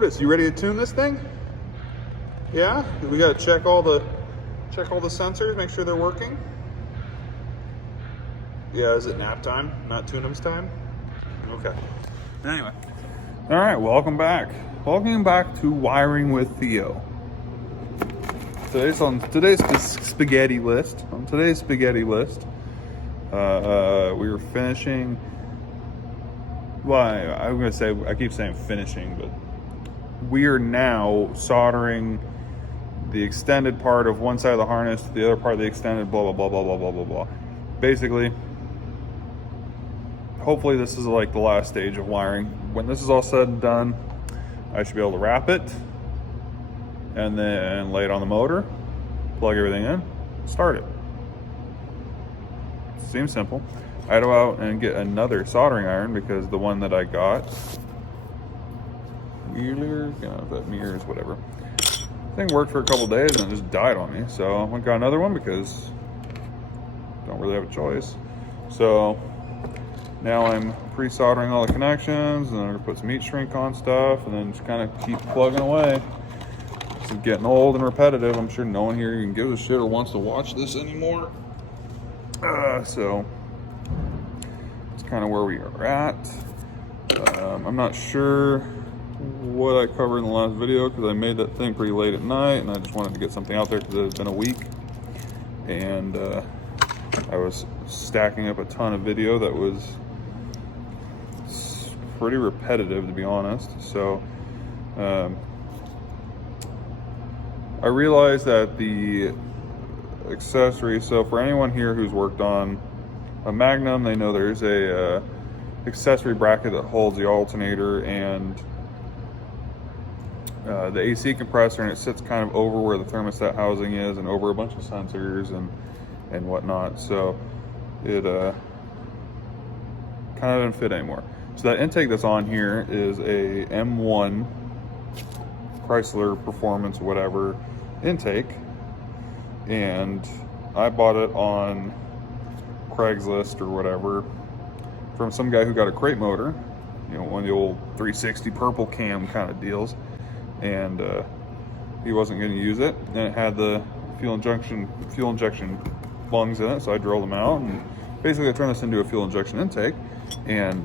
Otis, you ready to tune this thing? Yeah? We gotta check all the sensors, make sure they're working. Yeah, is it nap time? Not tune-ems time? Okay. Anyway. Alright, welcome back. Welcome back to Wiring with Theo. Today's spaghetti list. On today's spaghetti list, we were finishing. Well, I'm gonna say, I keep saying finishing, but we are now soldering the extended part of one side of the harness to the other part of the extended blah, blah, blah, blah, blah, blah, blah, blah. Basically, hopefully this is like the last stage of wiring. When this is all said and done, I should be able to wrap it and then lay it on the motor, plug everything in, start it. Seems simple. I had to go out and get another soldering iron because the one that I got, that mirrors, whatever, thing worked for a couple days and it just died on me. So I went and got another one because I don't really have a choice. So now I'm pre-soldering all the connections, and then I'm gonna put some heat shrink on stuff, and then just kind of keep plugging away. It's getting old and repetitive. I'm sure no one here even gives a shit or wants to watch this anymore. So it's kind of where we are at. I'm not sure what I covered in the last video because I made that thing pretty late at night, and I just wanted to get something out there because it had been a week, and I was stacking up a ton of video that was pretty repetitive, to be honest. So I realized that the accessory, so for anyone here who's worked on a Magnum, they know there's a accessory bracket that holds the alternator and the AC compressor, and it sits kind of over where the thermostat housing is and over a bunch of sensors and whatnot. So it kind of doesn't fit anymore. So that intake that's on here is a M1 Chrysler Performance whatever intake, and I bought it on Craigslist or whatever from some guy who got a crate motor, you know, one of the old 360 purple cam kind of deals, and he wasn't going to use it, and it had the fuel injection lungs in it, so I drilled them out, and basically I turned this into a fuel injection intake. And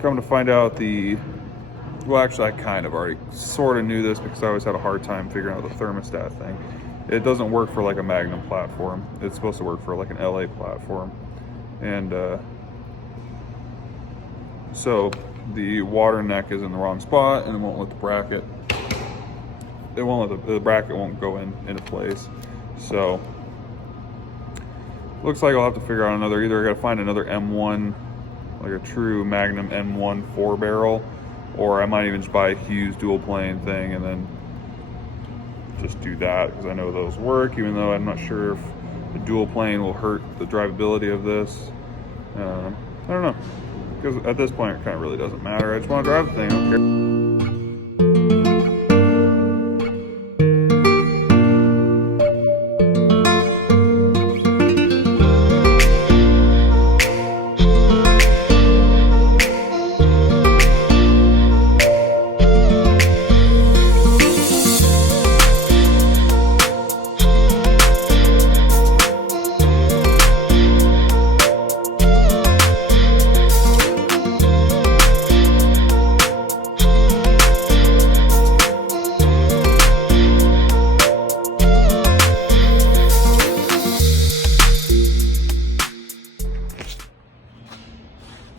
come to find out, well, actually I kind of already sort of knew this because I always had a hard time figuring out the thermostat thing. It doesn't work for like a Magnum platform. It's supposed to work for like an LA platform. And so the water neck is in the wrong spot, and it won't let the bracket, the bracket won't go into place. So looks like I'll have to figure out another, either I gotta find another M1, like a true Magnum M1 4 barrel, or I might even just buy a Hughes dual plane thing and then just do that, because I know those work, even though I'm not sure if the dual plane will hurt the drivability of this. I don't know, because at this point it kind of really doesn't matter. I just want to drive the thing, I don't care.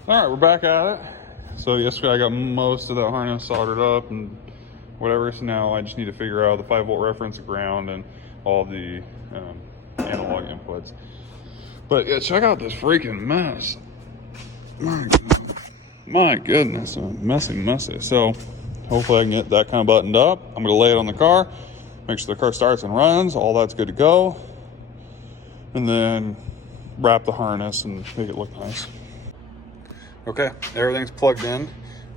All right, we're back at it. So yesterday I got most of the harness soldered up and whatever, so now I just need to figure out the 5-volt reference, ground, and all the analog inputs. But yeah, check out this freaking mess. My goodness, messy. So hopefully I can get that kind of buttoned up. I'm gonna lay it on the car, make sure the car starts and runs, all that's good to go, and then wrap the harness and make it look nice. Okay, everything's plugged in.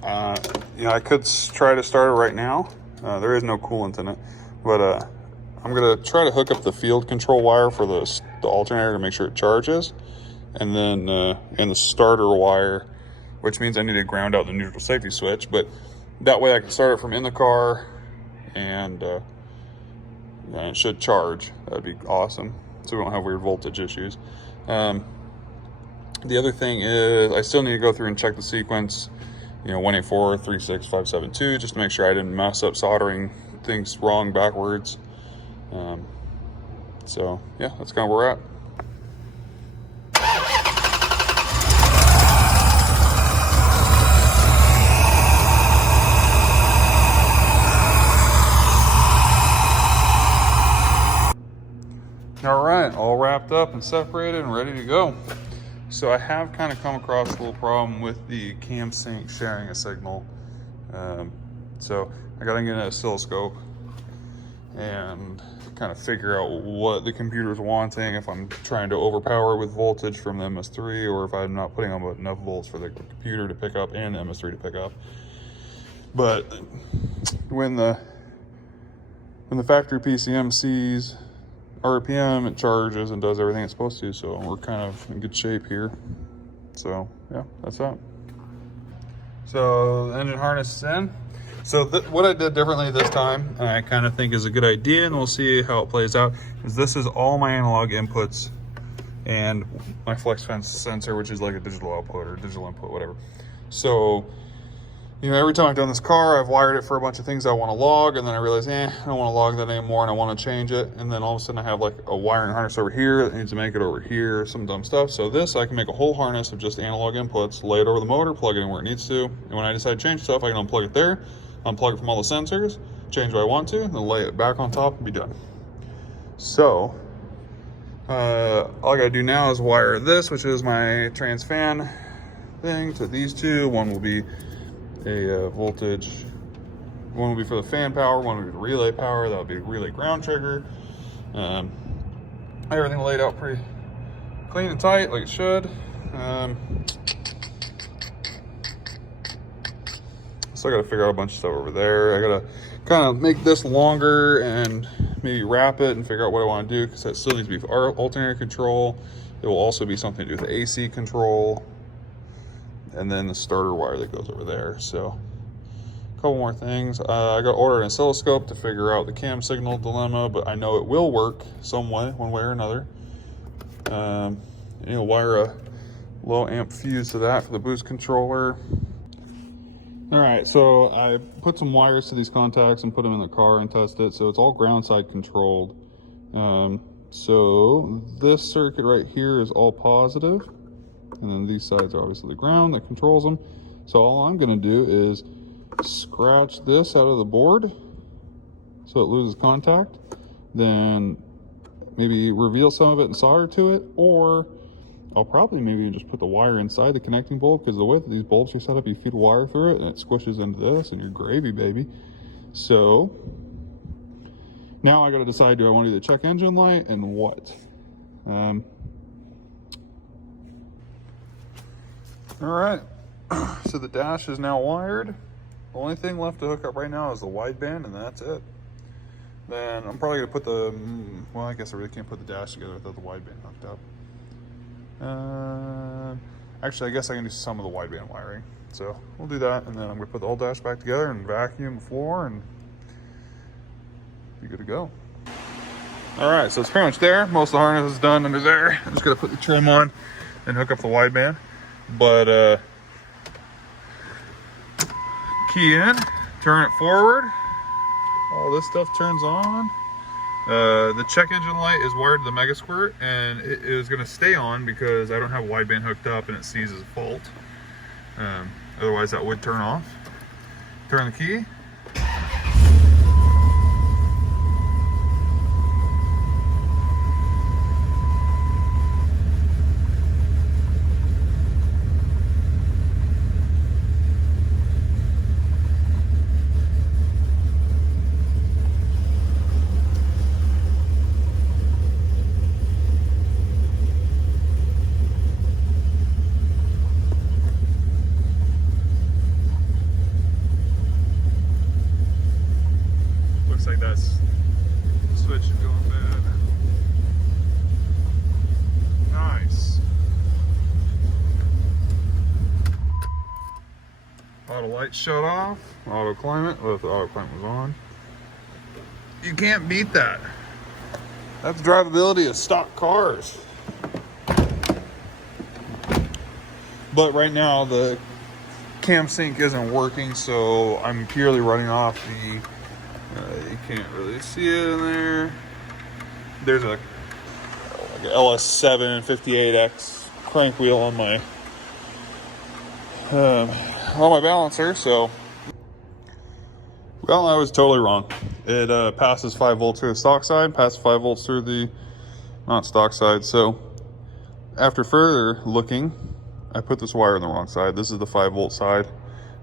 You know, I could try to start it right now. There is no coolant in it, but I'm gonna try to hook up the field control wire for the alternator to make sure it charges, and then and the starter wire which means I need to ground out the neutral safety switch, but that way I can start it from in the car, and it should charge. That'd be awesome, so we don't have weird voltage issues. The other thing is I still need to go through and check the sequence, 184, 36, 572, just to make sure I didn't mess up soldering things wrong backwards. So yeah, that's kind of where we're at. All right, all wrapped up and separated and ready to go. So I have kind of come across a little problem with the cam sync sharing a signal. So I gotta get an oscilloscope and kind of figure out what the computer's wanting, if I'm trying to overpower with voltage from the MS3, or if I'm not putting on enough volts for the computer to pick up and the MS3 to pick up. But when the factory PCM sees RPM, it charges and does everything it's supposed to, so we're kind of in good shape here. So yeah, that's that. So the engine harness is in. So what I did differently this time, and I kind of think is a good idea, and we'll see how it plays out, is this is all my analog inputs and my flex fence sensor, which is like a digital output or digital input, whatever. So every time I've done this car, I've wired it for a bunch of things I want to log, and then I realize, I don't want to log that anymore, and I want to change it. And then all of a sudden I have like a wiring harness over here that needs to make it over here, some dumb stuff. So this, I can make a whole harness of just analog inputs, lay it over the motor, plug it in where it needs to. And when I decide to change stuff, I can unplug it there, unplug it from all the sensors, change what I want to, and then lay it back on top and be done. So all I gotta do now is wire this, which is my trans fan thing, to these two. One will be a voltage, one will be for the fan power, one will be the relay power. That'll be relay ground trigger. Everything laid out pretty clean and tight, like it should. Still gotta figure out a bunch of stuff over there. I gotta kind of make this longer and maybe wrap it and figure out what I want to do, because that still needs to be for alternator control. It will also be something to do with the AC control, and then the starter wire that goes over there. So a couple more things. I got to order an oscilloscope to figure out the cam signal dilemma, but I know it will work some way, one way or another. Wire a low amp fuse to that for the boost controller. All right, so I put some wires to these contacts and put them in the car and test it. So it's all ground side controlled. So this circuit right here is all positive. And then these sides are obviously the ground that controls them. So all I'm gonna do is scratch this out of the board so it loses contact. Then maybe reveal some of it and solder to it, or I'll probably maybe just put the wire inside the connecting bolt, because the way that these bolts are set up, you feed a wire through it and it squishes into this and you're gravy, baby. So now I gotta decide, do I want to do the check engine light and what? All right, so the dash is now wired. The only thing left to hook up right now is the wideband, and that's it. Then I'm probably gonna put the, well, I guess I really can't put the dash together without the wideband hooked up. Actually, I guess I can do some of the wideband wiring. So we'll do that, and then I'm gonna put the whole dash back together and vacuum the floor and be good to go. All right, so it's pretty much there. Most of the harness is done under there. I'm just gonna put the trim on and hook up the wideband. But key in, turn it forward, all this stuff turns on. The check engine light is wired to the Mega Squirt, and it is going to stay on because I don't have wideband hooked up and it sees as a fault. Otherwise that would turn off. Turn the key. Like that's switch going bad. Nice. light shut off. Auto climate. Well, if the auto climate was on. You can't beat that. That's the drivability of stock cars. But right now the cam sync isn't working, so I'm purely running off the, you can't really see it in there. There's like an LS7 58X crank wheel on my balancer, so well, I was totally wrong. It passes 5 volts through the stock side, passes 5 volts through the not stock side. So after further looking, I put this wire on the wrong side. This is the 5 volt side.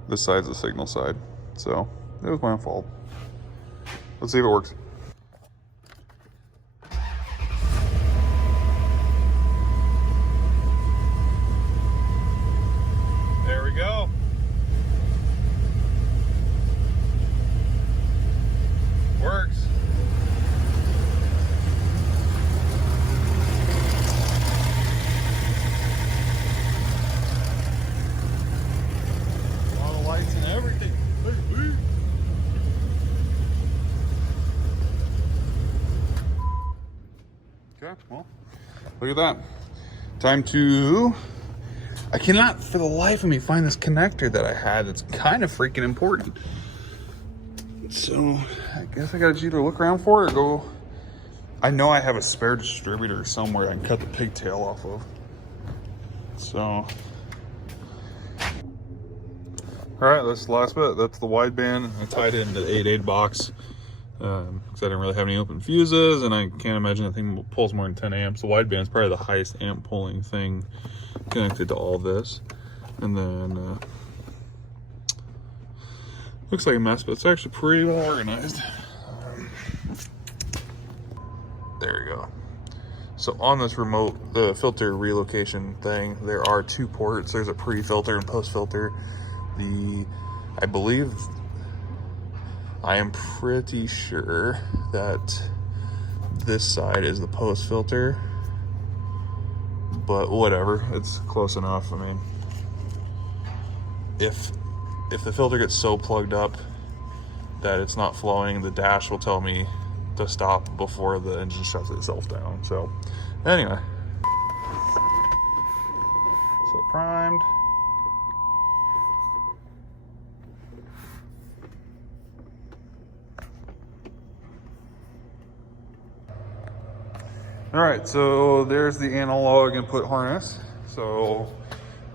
This side's the signal side. So it was my fault. Let's see if it works. There we go. Works. All the lights and everything. Okay, well, look at that. Time to... I cannot for the life of me find this connector that I had that's kind of freaking important. So I guess I gotta either look around for it or go. I know I have a spare distributor somewhere I can cut the pigtail off of. So, all right, that's the last bit. That's the wideband. I tied it into the 8.8 box because I didn't really have any open fuses, and I can't imagine that thing pulls more than 10 amps. The wideband is probably the highest amp pulling thing connected to all this. And then looks like a mess, but it's actually pretty well organized. There you go. So on this remote, the filter relocation thing, there are 2 ports. There's a pre-filter and post-filter. I am pretty sure that this side is the post-filter, but whatever, it's close enough. I mean, if the filter gets so plugged up that it's not flowing, the dash will tell me to stop before the engine shuts itself down. So anyway, so primed. All right, so there's the analog input harness. So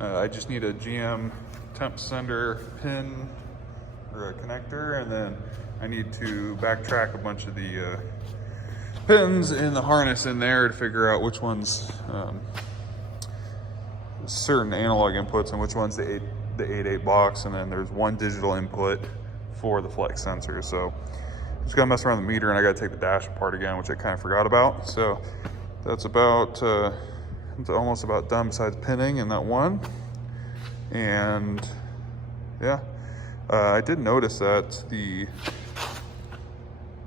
I just need a GM temp sender pin or a connector, and then I need to backtrack a bunch of the pins in the harness in there to figure out which ones certain analog inputs and which one's the 8.8 box, and then there's 1 digital input for the flex sensor. So just gotta mess around the meter, and I gotta take the dash apart again, which I kind of forgot about. So that's about it's almost about done besides pinning in that one. And yeah, I did notice that the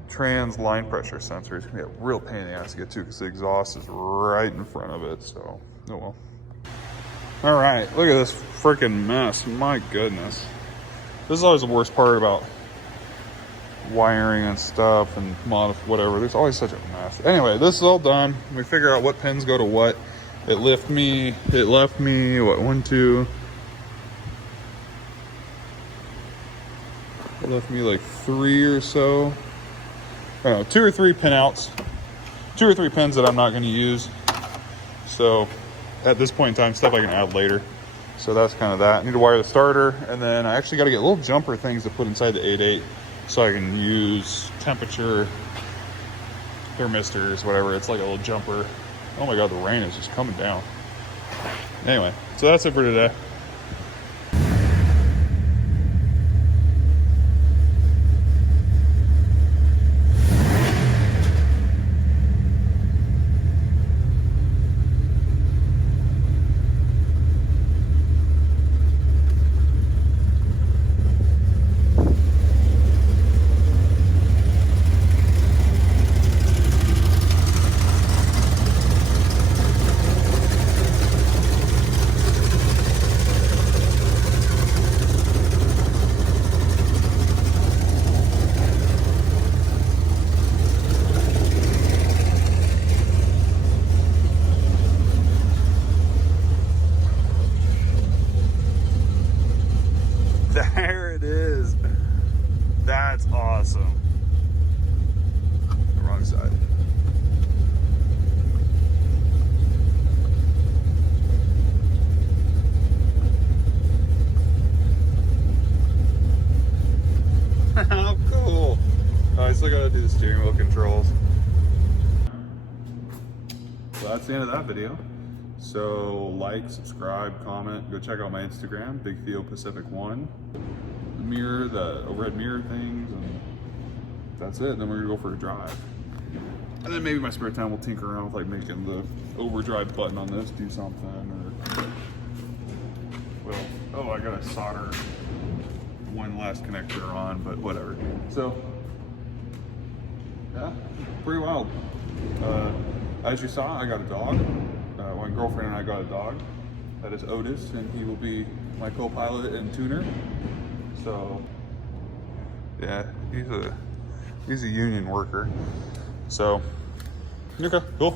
trans line pressure sensor is gonna be a real pain in the ass to get to because the exhaust is right in front of it. So oh well. All right, look at this freaking mess. My goodness, this is always the worst part about wiring and stuff and whatever. There's always such a mess. Anyway, this is all done. We figure out what pins go to what. It left me what, 1, 2. It left me like 3 or so. I don't know, 2 or 3 pin outs. 2 or 3 pins that I'm not going to use. So at this point in time, stuff I can add later. So that's kind of that. I need to wire the starter, and then I actually got to get little jumper things to put inside the 8.8 so I can use temperature thermistors, whatever. It's like a little jumper. Oh my God, the rain is just coming down. Anyway, so that's it for today. There it is. That's awesome. The wrong side. How cool. I still gotta do the steering wheel controls. So that's the end of that video. So like, subscribe, comment, go check out my Instagram, Big Theo Pacific 1. The mirror, the overhead mirror things, and that's it. And then we're gonna go for a drive. And then maybe my spare time we'll tinker around with like making the overdrive button on this do something, or well, oh, I gotta solder one last connector on, but whatever. So yeah, pretty wild. As you saw, I got a dog. My girlfriend and I got a dog. That is Otis, and he will be my co-pilot and tuner. So yeah, he's a union worker. So okay, cool.